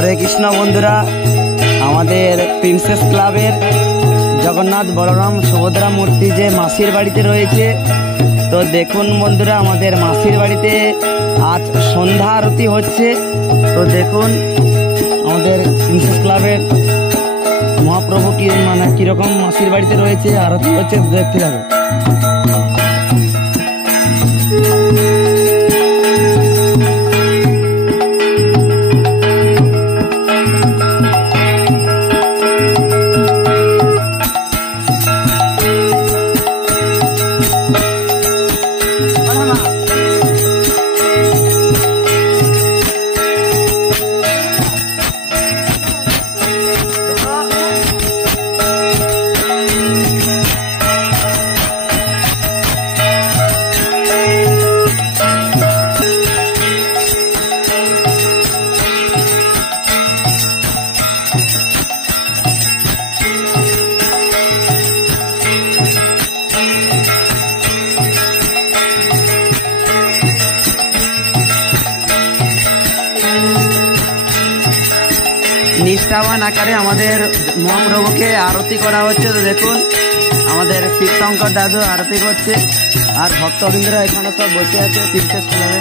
হরে কৃষ্ণ বন্ধুরা, আমাদের প্রিন্সেস ক্লাবের জগন্নাথ বলরাম সুভদ্রা মূর্তি যে মাসির বাড়িতে রয়েছে, তো দেখুন বন্ধুরা আমাদের মাসির বাড়িতে আজ সন্ধ্যা আরতি হচ্ছে। তো দেখুন আমাদের প্রিন্সেস ক্লাবের মহাপ্রভু কি কিরকম মাসির বাড়িতে রয়েছে, আরতি হচ্ছে, দেখতে যাবে। নিষ্ঠাবান আকারে আমাদের মহাপ্রভুকে আরতি করা হচ্ছে। তো দেখুন আমাদের শিবশঙ্কর দাদু আরতি করছে, আর ভক্তবৃন্দরা এখানে সব বসে আছে প্রিন্সেস ক্লাবে।